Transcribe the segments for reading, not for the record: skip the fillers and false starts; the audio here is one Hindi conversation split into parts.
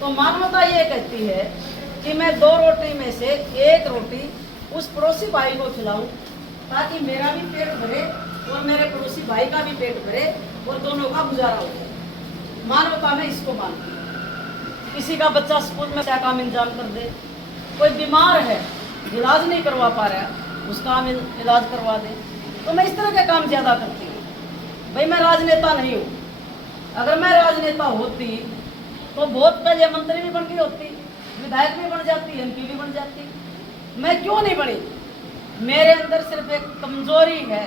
तो मानवता ये कहती है कि मैं 2 रोटी में से 1 रोटी उस पड़ोसी भाई को खिलाऊं ताकि मेरा भी पेट भरे और मेरे पड़ोसी भाई का भी पेट भरे और दोनों का गुजारा हो जाए। मानवता में इसको मानती है। किसी का बच्चा स्कूल में क्या काम इंतजाम कर दे, कोई बीमार है इलाज नहीं करवा पा रहा उसका हम इलाज करवा दे। तो मैं इस तरह के काम ज़्यादा करती हूँ। भाई मैं राजनेता नहीं हूँ, अगर मैं राजनेता होती तो बहुत पहले मंत्री भी बन गई होती, विधायक भी बन जाती, एमपी भी बन जाती। मैं क्यों नहीं बनी? मेरे अंदर सिर्फ एक कमजोरी है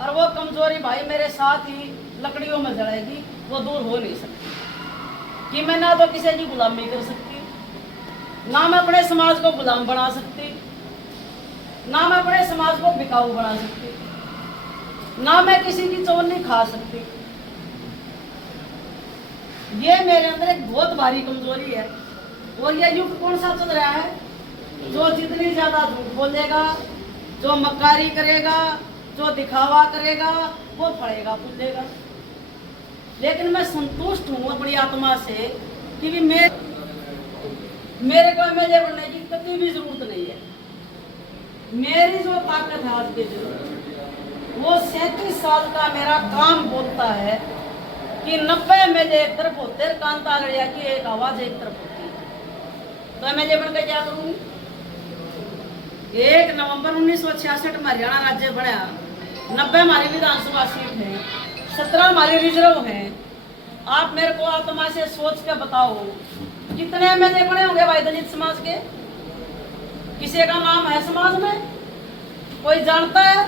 और वो कमजोरी भाई मेरे साथ ही लकड़ियों में जड़ेगी, वो दूर हो नहीं सकती। कि मैं ना तो किसी की गुलामी कर सकती, ना मैं अपने समाज को गुलाम बना सकती, ना मैं अपने समाज को बिकाऊ बना सकती, ना मैं किसी की चोरनी खा सकती। ये मेरे अंदर एक बहुत भारी कमजोरी है। और ये युग कौन सा चल रहा है? जो जितनी ज्यादा झूठ बोलेगा, जो मक्कारी करेगा, जो दिखावा करेगा, वो फड़ेगा फूलेगा। लेकिन मैं संतुष्ट हूँ अपनी आत्मा से कि भी मेरे को एमएलए बनने की कभी भी जरूरत नहीं है। मेरी जो ताकत है आज के दिन, वो 37 साल का मेरा काम बोलता है कि 90 एमएलए एक तरफ होते हैं, कांता गड़िया की एक आवाज एक तरफ होती है। तो एमएलए बनकर क्या करूंगी? 1 नवंबर 1966 में हरियाणा राज्य बना, 90 हमारी विधानसभा सीट है, 17 हमारे रिजर्व हैं। आप मेरे को आत्मा से सोच के बताओ कितने एमएलए बने होंगे भाई दलित समाज के? किसी का नाम है समाज में? कोई जानता है?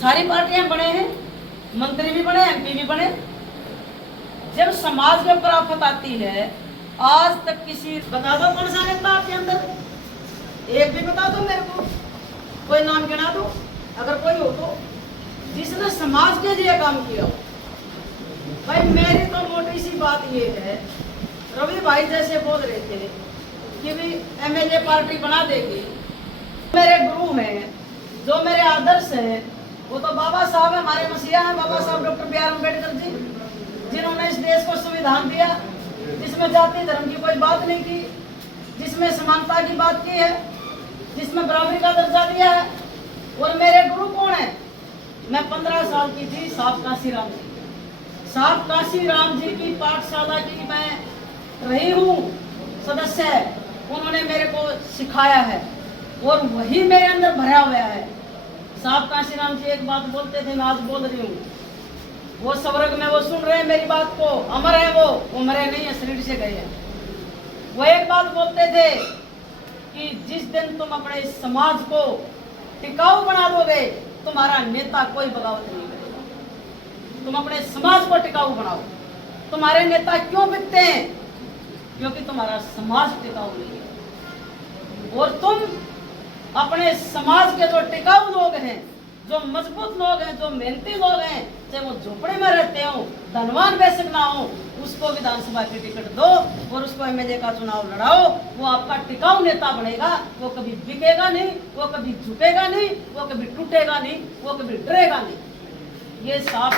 सारी पार्टियां बने हैं, मंत्री भी बने, एमपी भी बने। जब समाज के ऊपर आफत आती है, आज तक किसी बता दो कौन सा नेता आपके अंदर, एक भी बता दो मेरे को, कोई नाम गिना दो अगर कोई हो तो, जिसने समाज के लिए काम किया हो। भाई मेरी तो मोटी सी बात ये है, रवि भाई जैसे बोल रहे थे कि भी एमएलए पार्टी बना देगी। मेरे गुरु हैं, जो मेरे आदर्श हैं, वो तो बाबा साहब हमारे मसीहा हैं, बाबा साहब डॉक्टर बी.आर. अम्बेडकर जी, जिन्होंने इस देश को संविधान दिया जिसमें जाति धर्म की कोई बात नहीं की, जिसमें समानता की बात की है, जिसमें बराबरी का दर्जा दिया है। और मेरे गुरु कौन है? मैं 15 साल की थी, साहब काशीराम जी, साहब काशीराम जी की पाठशाला की मैं रही हूँ सदस्य है। उन्होंने मेरे को सिखाया है और वही मेरे अंदर भरा हुआ है। साहब काशीराम जी एक बात बोलते थे, मैं आज बोल रही हूँ, वो स्वर्ग में वो सुन रहे हैं मेरी बात को, अमर है वो मरे नहीं है, शरीर से गए हैं। वो एक बात बोलते थे कि जिस दिन तुम अपने समाज को टिकाऊ बना दोगे, तुम्हारा नेता कोई बगावत नहीं करेगा। तुम अपने समाज को टिकाऊ बनाओ। तुम्हारे नेता क्यों बिकते हैं? क्योंकि तुम्हारा समाज टिकाऊ नहीं है। और तुम अपने समाज के जो टिकाऊ लोग हैं, जो मजबूत लोग हैं, जो मेहनती लोग हैं, चाहे वो झोपड़े में रहते हो, धनवान बेशक ना हो, उसको विधानसभा की टिकट दो और उसको एमएलए का चुनाव लड़ाओ। वो आपका टिकाऊ नेता बनेगा। वो कभी बिकेगा नहीं, वो कभी झुकेगा नहीं, वो कभी टूटेगा नहीं, वो कभी डरेगा नहीं। ये साहब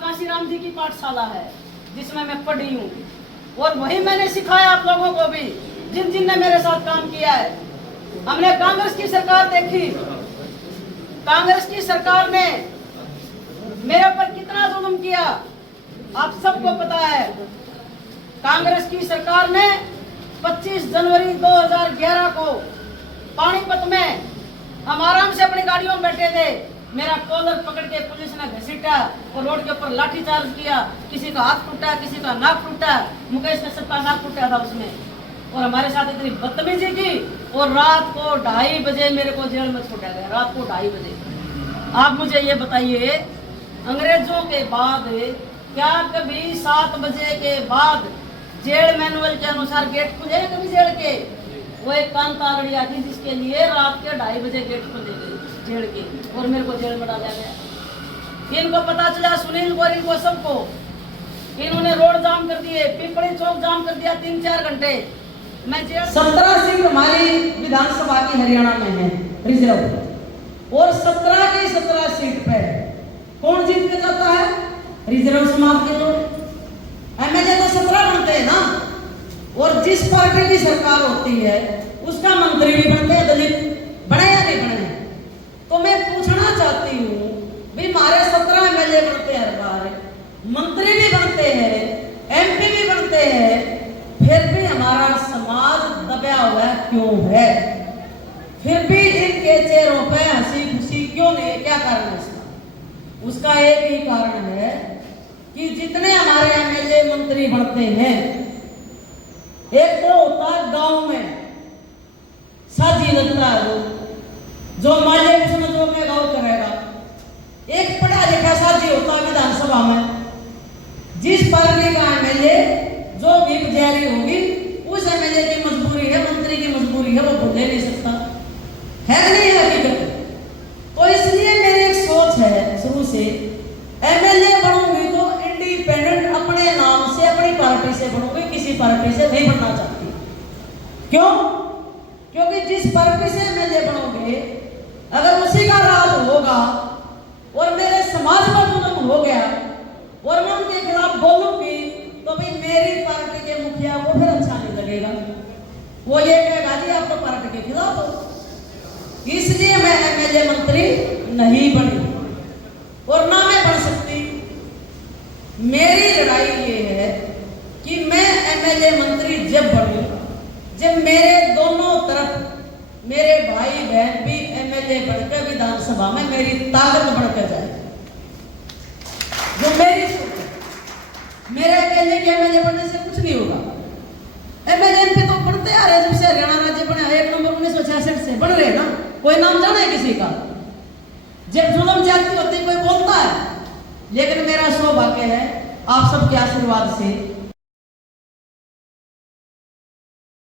काशीराम जी की पाठशाला है जिसमें मैं पढ़ी हूँ, और वही मैंने सिखाया आप लोगों को भी, जिन जिन ने मेरे साथ काम किया है। हमने कांग्रेस की सरकार देखी, कांग्रेस की सरकार ने मेरे ऊपर कितना जुल्म किया आप सबको पता है। कांग्रेस की सरकार ने 25 जनवरी 2011 को पानीपत में हम आराम से अपनी गाड़ियों में बैठे थे, मेरा कॉलर पकड़ के पुलिस ने घसीटा और रोड के ऊपर लाठीचार्ज किया। किसी का हाथ टूटा, किसी का नाक टूटा, मुकेश ने सबका नाक टूटा था उसमें। और हमारे साथ इतनी बदतमीजी की और रात को 2:30 बजे मेरे को जेल में छोड़ा गया। रात को 2:30 बजे। आप मुझे ये बताइए, अंग्रेजों के बाद क्या कभी 7 बजे के बाद जेल मैनुअल के अनुसार गेट खुले कभी जेल के? वो एक कांता लड़िया थी जिसके लिए रात के 2:30 बजे गेट खुले गए जेल के, और मेरे को जेल में डाला गया। इनको पता चला, सुनील को, इनको सबको, इन्होंने रोड जाम कर दिए, पिपड़ी चौक जाम कर दिया 3-4 घंटे। मैं जेल 17 सीट हमारी विधानसभा की हरियाणा में है रिजर्व, और 17 की 17 सीट पे कौन जीत के जाता है? रिजर्व समाज के लोग। एमएलए तो 17 बनते हैं ना, और जिस पार्टी की सरकार होती है उसका मंत्री भी बनते हैं, दलित बने या नहीं बने। तो मैं पूछना चाहती हूँ भी हमारे 17 एमएलए बनते हैं हर बार, मंत्री भी बनते हैं, एमपी भी बनते हैं, फिर भी हमारा समाज दबा हुआ क्यों है? फिर भी इनके चेहरों पे हंसी खुशी क्यों नहीं है? क्या कारण है इसका? उसका एक ही कारण है कि जितने हमारे एमएलए मंत्री बनते हैं, एक तो होता है गांव में साझी जनता जो मालिक उसमें जो मैं गाँव करेगा, एक पढ़ा लिखा साझी होता है विधानसभा में। जिस पार्टी का एमएलए जो भी जारी होगी उस एमएलए की मजबूरी है, मंत्री की मजबूरी है, वो बोल नहीं सकता है नहीं है हकीकत। तो इसलिए मेरी एक सोच है शुरू से, एमएलए बनूंगी तो इंडिपेंडेंट अपने नाम से अपनी पार्टी से बनूंगी, किसी पार्टी से नहीं बनना चाहती। क्यों? क्योंकि जिस पार्टी से एमएलए बनोगे अगर उसी का राज होगा और मेरे समाज पर जुल्म हो गया और मैं उनके खिलाफ बोलूंगी तो भाई मेरी पार्टी के मुखिया को फिर अच्छा नहीं लगेगा, वो ये कहेगा जी आप तो पार्टी के खिलाफ हो। इसलिए मैं एमएलए मंत्री नहीं बनी और ना मैं बन सकती। मेरी लड़ाई ये है कि मैं एमएलए मंत्री जब बनूं जब मेरे दोनों तरफ मेरे भाई बहन भी एमएलए बनकर विधानसभा में मेरी ताकत बढ़कर जाए। जो मेरी सोच है, मेरे अकेले के एमएलए बनने से कुछ नहीं होगा। एमएलए पे तो बढ़ते आ रहे, जब से हरियाणा राज्य बना 1 नंबर 1966 से बढ़ रहे ना, कोई नाम जाना है किसी का? जब जुल्म जाती होती कोई बोलता है, लेकिन मेरा सौभाग्य है आप सबके आशीर्वाद से